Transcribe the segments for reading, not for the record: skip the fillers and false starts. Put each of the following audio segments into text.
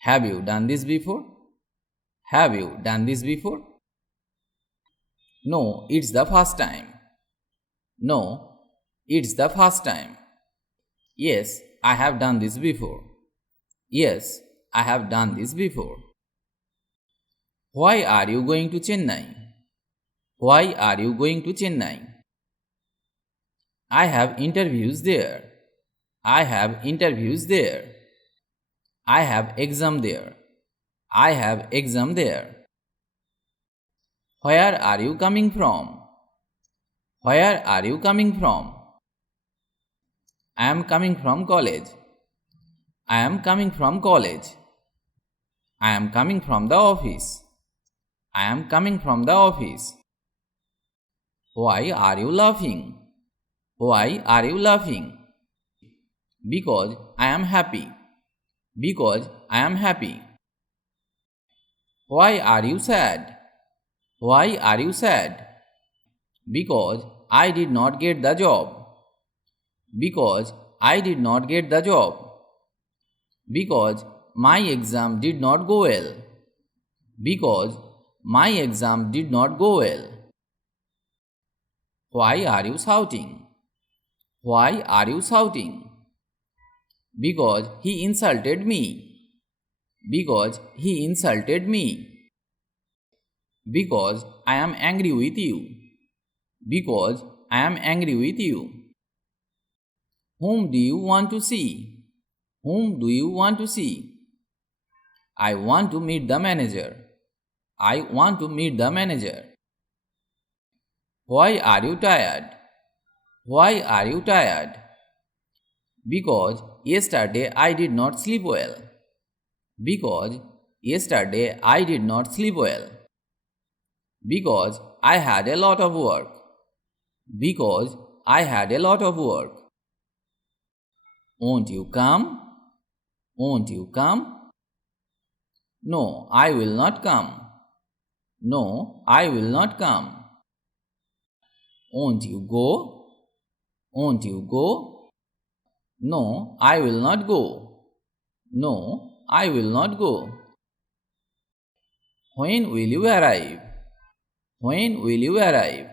Have you done this before? Have you done this before? No, it's the first time. No, it's the first time. Yes, I have done this before. Yes, I have done this before. Why are you going to Chennai? Why are you going to Chennai? I have interviews there. I have interviews there. I have exam there. I have exam there. Where are you coming from? Where are you coming from? I am coming from college. I am coming from college. I am coming from the office. I am coming from the office. Why are you laughing? Why are you laughing? Because I am happy. Because I am happy. Why are you sad? Why are you sad? Because I did not get the job. Because I did not get the job. Because my exam did not go well. Because my exam did not go well. Why are you shouting? Why are you shouting? Because he insulted me. Because he insulted me. Because I am angry with you. Because I am angry with you. Whom do you want to see? Whom do you want to see? I want to meet the manager. I want to meet the manager. Why are you tired? Why are you tired? Because yesterday I did not sleep well. Because yesterday I did not sleep well. Because I had a lot of work. Because I had a lot of work. Won't you come? Won't you come? No, I will not come. No, I will not come. Won't you go? Won't you go? No, I will not go. No, I will not go. When will you arrive? When will you arrive?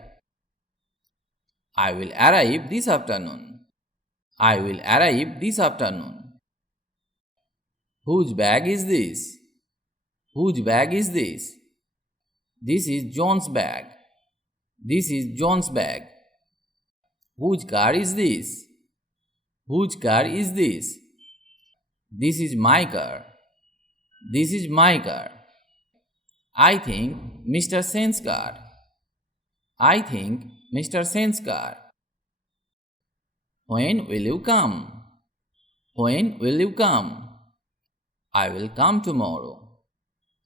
I will arrive this afternoon. I will arrive this afternoon. Whose bag is this? Whose bag is this? This is John's bag. This is John's bag. Whose car is this? Whose car is this? This is my car. This is my car. I think Mr. Sen's car. I think Mr. Sen's car. When will you come? When will you come? I will come tomorrow.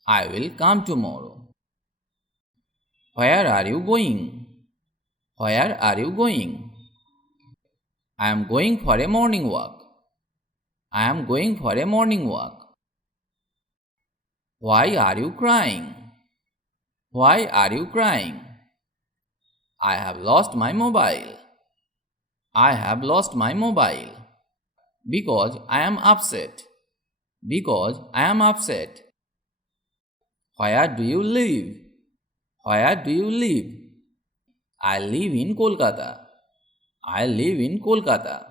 I will come tomorrow. Where are you going? Where are you going? I am going for a morning walk. I am going for a morning walk. Why are you crying? Why are you crying? I have lost my mobile. I have lost my mobile. Because I am upset. Because I am upset. Where do you live? Where do you live? I live in Kolkata. I live in Kolkata.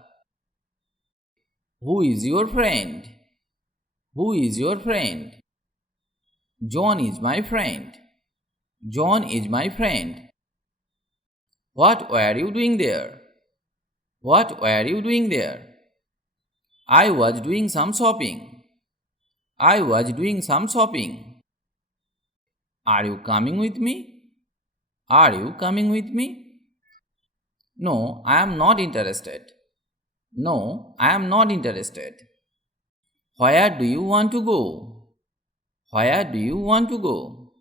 Who is your friend? Who is your friend? John is my friend. John is my friend. What were you doing there? What were you doing there? I was doing some shopping. I was doing some shopping. Are you coming with me? Are you coming with me? No, I am not interested. No, I am not interested. Where do you want to go? Where do you want to go?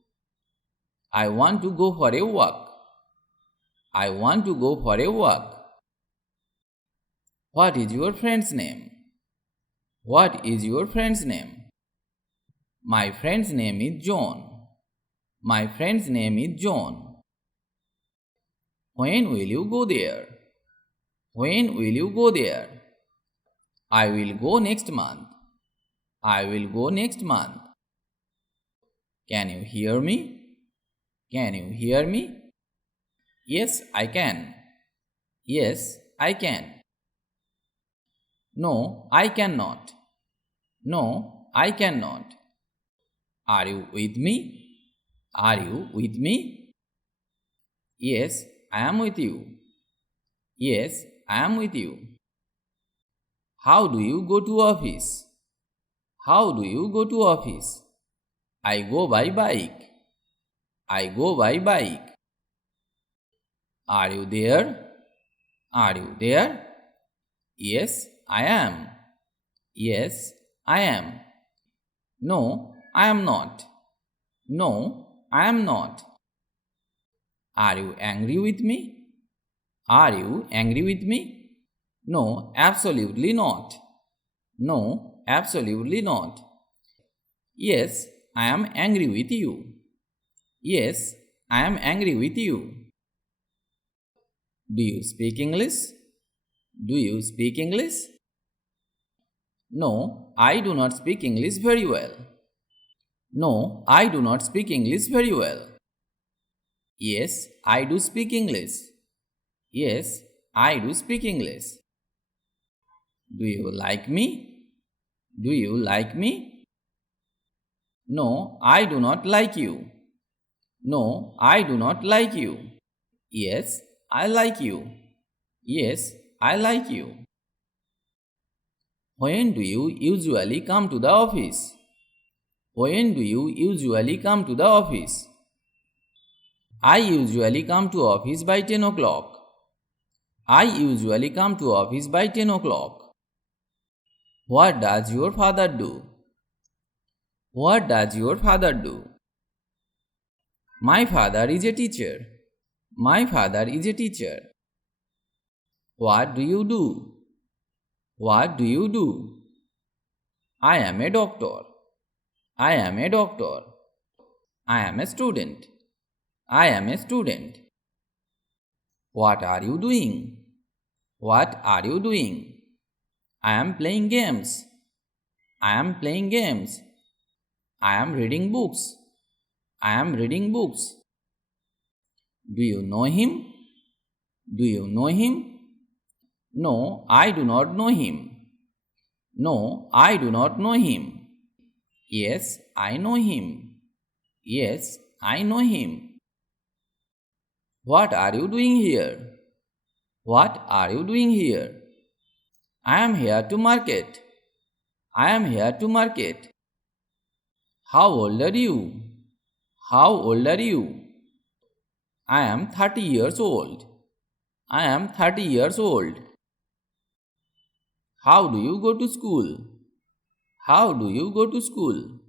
I want to go for a walk. I want to go for a walk. What is your friend's name? What is your friend's name? My friend's name is John. My friend's name is John. When will you go there? When will you go there? I will go next month. I will go next month. Can you hear me? Can you hear me? Yes, I can. Yes, I can. No, I cannot. No, I cannot. Are you with me? Are you with me? Yes, I am with you. Yes, I am with you. How do you go to office? How do you go to office? I go by bike. I go by bike. Are you there? Are you there? Yes, I am. Yes, I am. No, I am not. No, I am not. Are you angry with me? Are you angry with me? No, absolutely not. No, absolutely not. Yes, I am angry with you. Yes, I am angry with you. Do you speak English? Do you speak English? No, I do not speak English very well. No, I do not speak English very well. Yes, I do speak English. Yes, I do speak English. Do you like me? Do you like me? No, I do not like you. No, I do not like you. Yes, I like you. Yes, I like you. When do you usually come to the office? When do you usually come to the office? I usually come to office by 10 o'clock. I usually come to office by 10 o'clock. What does your father do? What does your father do? My father is a teacher. My father is a teacher. What do you do? What do you do? I am a doctor. I am a doctor. I am a student. I am a student. What are you doing? What are you doing? I am playing games. I am playing games. I am reading books. I am reading books. Do you know him? Do you know him? No, I do not know him. No, I do not know him. Yes, I know him. Yes, I know him. What are you doing here? What are you doing here? I am here to market. I am here to market. How old are you? How old are you? I am 30 years old. I am 30 years old. How do you go to school? How do you go to school?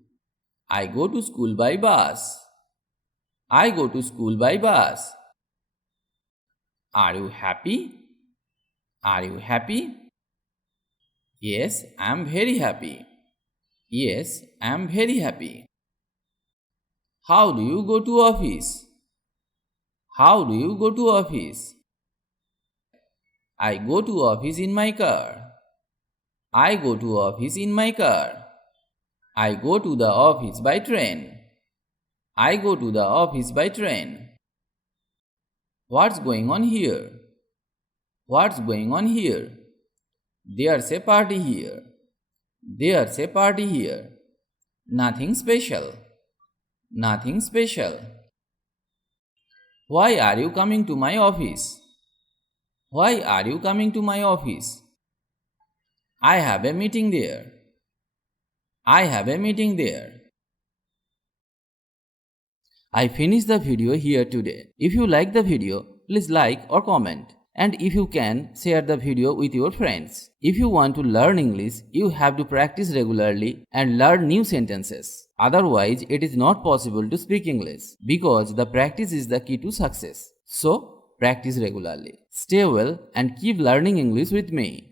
I go to school by bus. I go to school by bus. Are you happy? Are you happy? Yes, I am very happy. Yes, I am very happy. How do you go to office? How do you go to office? I go to office in my car. I go to office in my car. I go to the office by train. I go to the office by train. What's going on here? What's going on here? There's a party here. There's a party here. Nothing special. Nothing special. Why are you coming to my office? Why are you coming to my office? I have a meeting there. I have a meeting there. I finished the video here today. If you like the video, please like or comment. And if you can, share the video with your friends. If you want to learn English, you have to practice regularly and learn new sentences. Otherwise, it is not possible to speak English because the practice is the key to success. So, practice regularly. Stay well and keep learning English with me.